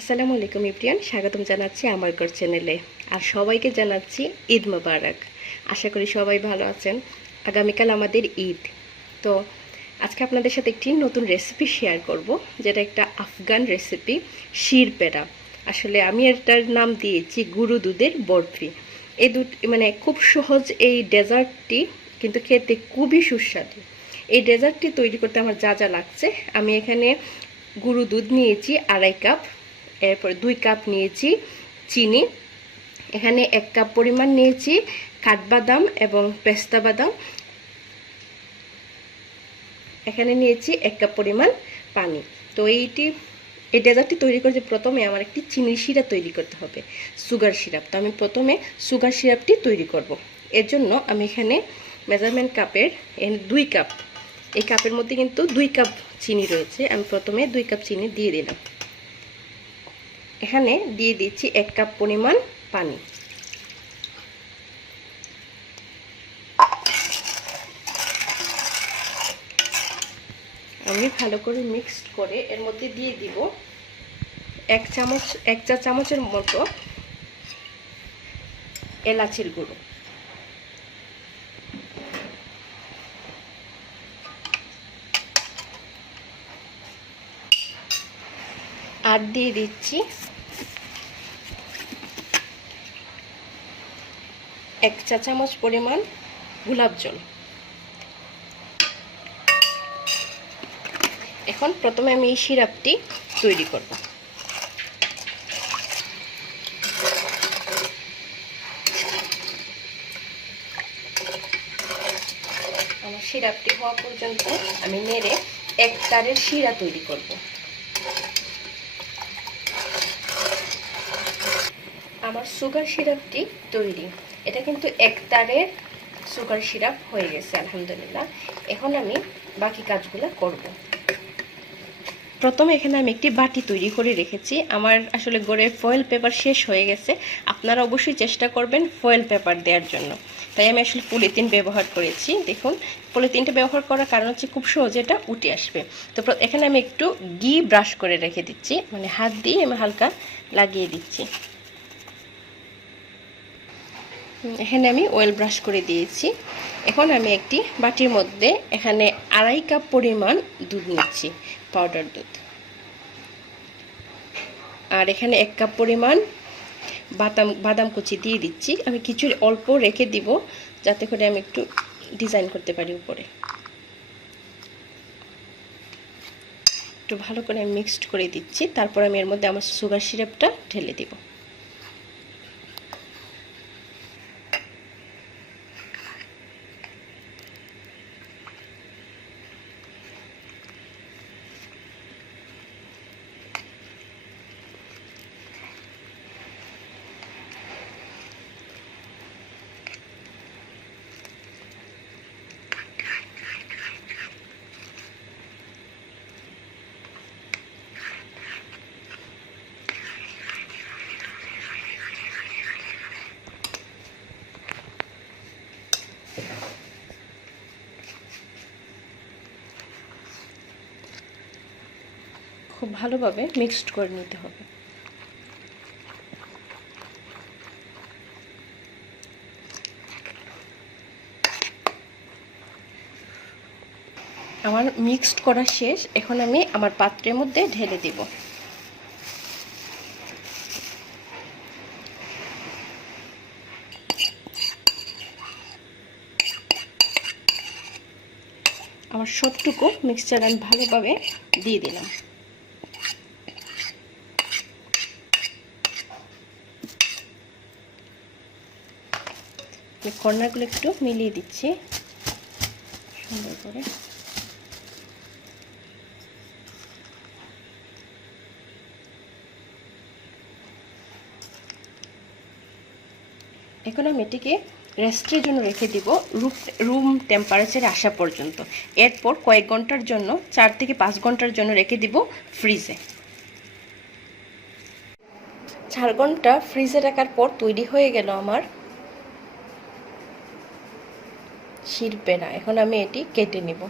আসসালামু আলাইকুম ইব্রিয়ান, স্বাগতম জানাচ্ছি আমার ঘর চ্যানেলে। আর সবাইকে জানাচ্ছি ঈদ মোবারক। আশা করি সবাই ভালো আছেন। আগামীকাল আমাদের ঈদ। তো আজকে আপনাদের সাথে একটি নতুন রেসিপি শেয়ার করব, যেটা একটা আফগান রেসিপি, শির পেরা। আসলে আমি এটার নাম দিয়েছি গুঁড়ো দুধের বরফি। এই মানে খুব সহজ এই ডেজার্টটি, কিন্তু খেতে খুবই সুস্বাদু। এই ডেজার্টটি তৈরি করতে আমার যা যা লাগছে, আমি এখানে গুঁড়ো দুধ নিয়েছি 2.5 কাপ, এরপর 2 কাপ নিয়েছি চিনি, এখানে 1 কাপ পরিমাণ নিয়েছি কাঠবাদাম এবং পেস্তা বাদাম, এখানে নিয়েছি 1 কাপ পরিমাণ পানি। তো এই ডেজার্টটি তৈরি করতে প্রথমে আমার একটি চিনির সিরাপ তৈরি করতে হবে, সুগার সিরাপ। তো আমি প্রথমে সুগার সিরাপটি তৈরি করব। এর জন্য আমি এখানে মেজারমেন্ট কাপের 2 কাপ, এই কাপের মধ্যে কিন্তু 2 কাপ চিনি রয়েছে। আমি প্রথমে 2 কাপ চিনি দিয়ে দিলাম। এখানে দিয়ে দিচ্ছি 1 কাপ পরিমাণ পানি। আমি ভালো করে মিক্সড করে এর মধ্যে দিয়ে দিব 1 চা চামচের মতো এলাচের গুঁড়ো, আর দিয়ে দিচ্ছি 1 চা চামচ পরিমাণ গোলাপ জল। এখন প্রথমে আমি এই সিরাপটি তৈরি করব। আমার সিরাপটি হওয়া পর্যন্ত আমি নেড়ে এক তারের শিরা তৈরি করব। আমার সুগার সিরাপটি তৈরি। এটা কিন্তু 1 তারের সুগার সিরাপ হয়ে গেছে, আলহামদুলিল্লাহ। এখন আমি বাকি কাজগুলো করব। প্রথমে এখানে আমি একটি বাটি তৈরি করে রেখেছি। আমার আসলে ঘরে ফয়েল পেপার শেষ হয়ে গেছে। আপনারা অবশ্যই চেষ্টা করবেন ফয়েল পেপার দেওয়ার জন্য। তাই আমি আসলে পলিথিন ব্যবহার করেছি। দেখুন, পলিথিনটা ব্যবহার করার কারণ হচ্ছে খুব সহজে এটা উঠে আসবে। তো এখানে আমি একটু ঘি ব্রাশ করে রেখে দিচ্ছি, মানে হাত দিয়ে আমি হালকা লাগিয়ে দিচ্ছি। এখানে আমি অয়েল ব্রাশ করে দিয়েছি। এখন আমি একটি বাটির মধ্যে এখানে 2.5 কাপ পরিমাণ দুধ নিচ্ছি, পাউডার দুধ। আর এখানে 1 কাপ পরিমাণ বাদাম কুচি দিয়ে দিচ্ছি। আমি কিছু অল্প রেখে দিব, যাতে করে আমি একটু ডিজাইন করতে পারি উপরে। একটু ভালো করে আমি মিক্সড করে দিচ্ছি। তারপর আমি এর মধ্যে আমার সুগার সিরাপটা ঢেলে দিব। খুব ভালোভাবে মিক্সড করে নিতে হবে। আমার মিক্সড করা শেষ। এখন আমি আমার পাত্রের মধ্যে ঢেলে দিব। আমার সবটুকু মিক্সচার আমি ভালোভাবে দিয়ে দিলাম। কর্নারগুলো একটু মিলিয়ে দিচ্ছি সুন্দর করে। এখন আমি এটিকে রেস্টের জন্য রেখে দিব রুম টেম্পারেচারে আসা পর্যন্ত। এরপর কয়েক ঘন্টার জন্য, 4 থেকে 5 ঘন্টার জন্য রেখে দিব ফ্রিজে। 4 ঘন্টা ফ্রিজে রাখার পর তৈরি হয়ে গেল আমার শির পেরা। এখন আমি এটি কেটে নিব।